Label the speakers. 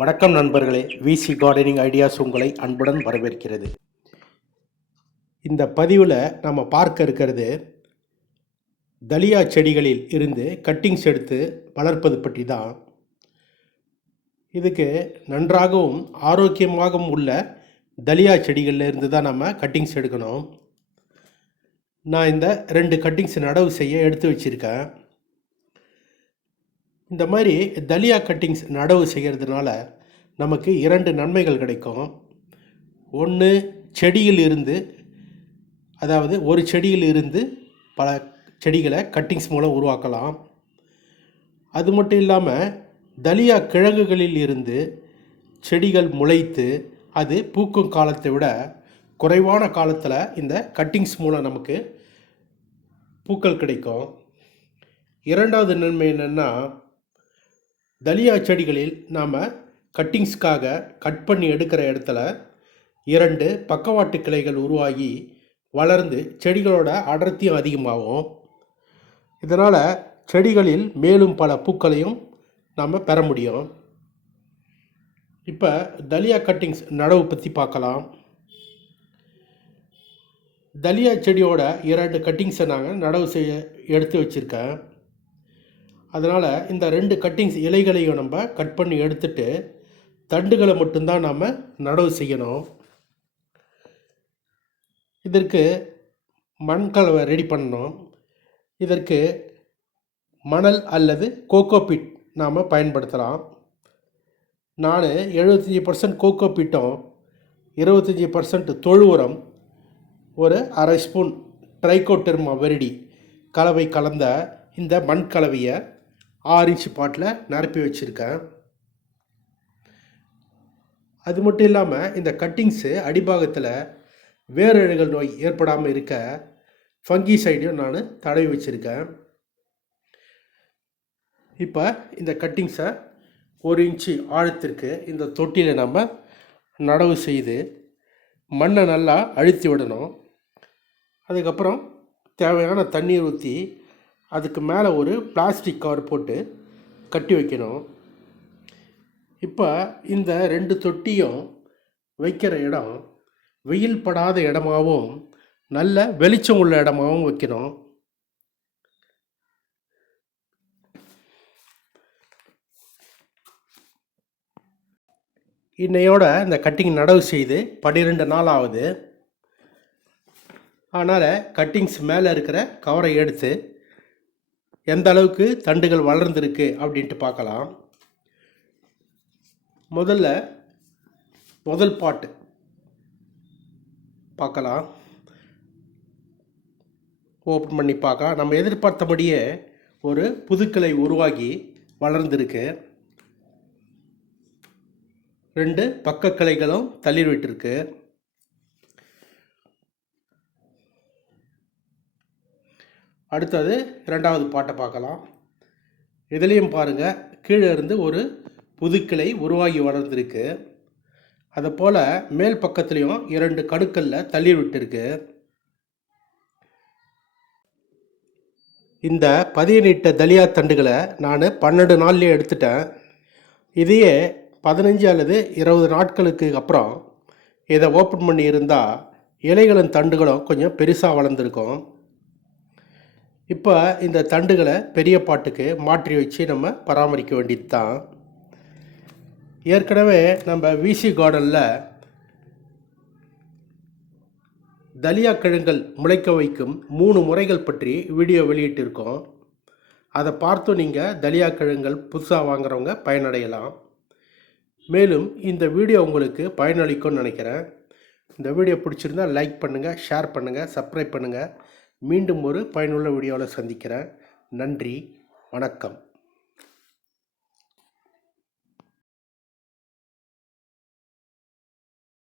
Speaker 1: வணக்கம் நண்பர்களே. விசி gardening ideas உங்களை அன்புடன் வரவேற்கிறது. இந்த பதிவில் நம்ம பார்க்க இருக்கிறது தலியா செடிகளில் இருந்து கட்டிங்ஸ் எடுத்து வளர்ப்பது பற்றி தான். இதுக்கு நன்றாகவும் ஆரோக்கியமாகவும் உள்ள தலியா செடிகளில் இருந்து தான் நம்ம கட்டிங்ஸ் எடுக்கணும். நான் இந்த ரெண்டு கட்டிங்ஸ் நடவு செய்ய எடுத்து வச்சுருக்கேன். இந்த மாதிரி தலியா கட்டிங்ஸ் நடவு செய்கிறதுனால நமக்கு இரண்டு நன்மைகள் கிடைக்கும். ஒன்று செடியில் இருந்து அதாவது ஒரு செடியில் இருந்து பல செடிகளை கட்டிங்ஸ் மூலம் உருவாக்கலாம். அது மட்டும் இல்லாமல் தலியா கிழங்குகளில் இருந்து செடிகள் முளைத்து அது பூக்கும் காலத்தை விட குறைவான காலத்தில் இந்த கட்டிங்ஸ் மூலம் நமக்கு பூக்கள் கிடைக்கும். இரண்டாவது நன்மை என்னென்னா தலியா செடிகளில் நாம் கட்டிங்ஸ்க்காக கட் பண்ணி எடுக்கிற இடத்துல இரண்டு பக்கவாட்டு கிளைகள் உருவாகி வளர்ந்து செடிகளோட அடர்த்தியும் அதிகமாகும். இதனால் செடிகளில் மேலும் பல பூக்களையும் நாம் பெற முடியும். இப்போ தலியா கட்டிங்ஸ் நடவு பற்றி பார்க்கலாம். தலியா செடியோட இரண்டு கட்டிங்ஸை நாங்கள் நடவு செய்ய எடுத்து வச்சுருக்கேன். அதனால் இந்த ரெண்டு கட்டிங்ஸ் இலைகளையும் நம்ம கட் பண்ணி எடுத்துட்டு தண்டுகளை மட்டும்தான் நாம் நடவு செய்யணும். இதற்கு மண் கலவை ரெடி பண்ணணும். இதற்கு மணல் அல்லது கோகோபிட் நாம் பயன்படுத்தலாம். நான் எழுபத்தஞ்சி பர்சன்ட் கோகோபிட்டும் இருபத்தஞ்சி பர்சன்ட் தொழு உரம் ஒரு அரை ஸ்பூன் ட்ரைகோட்டர்மா வெரிடி கலவை கலந்த இந்த மண் கலவையை ஆறு இன்ச்சு பாட்டில் நிரப்பி வச்சுருக்கேன். அது மட்டும் இல்லாமல் இந்த கட்டிங்ஸு அடிபாகத்தில் வேரழுகல் நோய் ஏற்படாமல் இருக்க ஃபங்கி சைடையும் நான் தடவி வச்சுருக்கேன். இப்போ இந்த கட்டிங்ஸை ஒரு இன்ச்சு ஆழத்திற்கு இந்த தொட்டியில் நம்ம நடவு செய்து மண்ணை நல்லா அழுத்தி விடணும். அதுக்கப்புறம் தேவையான தண்ணீர் ஊற்றி அதுக்கு மேலே ஒரு பிளாஸ்டிக் கவர் போட்டு கட்டி வைக்கணும். இப்போ இந்த ரெண்டு தொட்டியும் வைக்கிற இடம் வெயில் படாத இடமாவும் நல்ல வெளிச்சம் உள்ள இடமாவும் வைக்கணும். இன்னையோட இந்த கட்டிங் நடவு செய்து பன்னிரெண்டு நாள் ஆகுது. அதனால் கட்டிங்ஸ் மேலே இருக்கிற கவரை எடுத்து எந்த அளவுக்கு தண்டுகள் வளர்ந்துருக்கு அப்படின்ட்டு பார்க்கலாம். முதல்ல முதல் பாட்டு பார்க்கலாம். ஓப்பன் பண்ணி பார்க்கலாம். நம்ம எதிர்பார்த்தபடியே ஒரு புதுக்கிளை உருவாகி வளர்ந்துருக்கு. ரெண்டு பக்க கிளைகளும் தள்ளி அடுத்தது ரெண்டாவது பாட்டை பார்க்கலாம். இதுலேயும் பாருங்கள் கீழே இருந்து ஒரு புதுக்கிளை உருவாகி வளர்ந்துருக்கு. அதை போல் மேல் பக்கத்துலேயும் இரண்டு கடுக்கல்ல தள்ளி விட்டுருக்கு. இந்த பதியனிட்ட தலியா தண்டுகளை நான் பன்னெண்டு நாள்லேயே எடுத்துட்டேன். இதையே பதினஞ்சு அல்லது இருபது நாட்களுக்கு அப்புறம் இதை ஓப்பன் பண்ணி இருந்தால் இலைகளும் தண்டுகளும் கொஞ்சம் பெருசாக வளர்ந்துருக்கும். இப்போ இந்த தண்டுகளை பெரிய பாட்டுக்கு மாற்றி வச்சு நம்ம பராமரிக்க வேண்டியது தான் ஏற்கனவே நம்ம விசி கார்டனில் தலியா கிழங்கள் முளைக்க வைக்கும் மூணு முறைகள் பற்றி வீடியோ வெளியிட்டிருக்கோம். அதை பார்த்தும் நீங்கள் தலியா கிழங்கள் புதுசாக வாங்குறவங்க பயனடையலாம். மேலும் இந்த வீடியோ உங்களுக்கு பயனளிக்கும்னு நினைக்கிறேன். இந்த வீடியோ பிடிச்சிருந்தா லைக் பண்ணுங்கள் ஷேர் பண்ணுங்கள் சப்ஸ்கிரைப் பண்ணுங்கள் மீண்டும் ஒரு பயனுள்ள வீடியோவில் சந்திக்கிறேன். நன்றி வணக்கம்.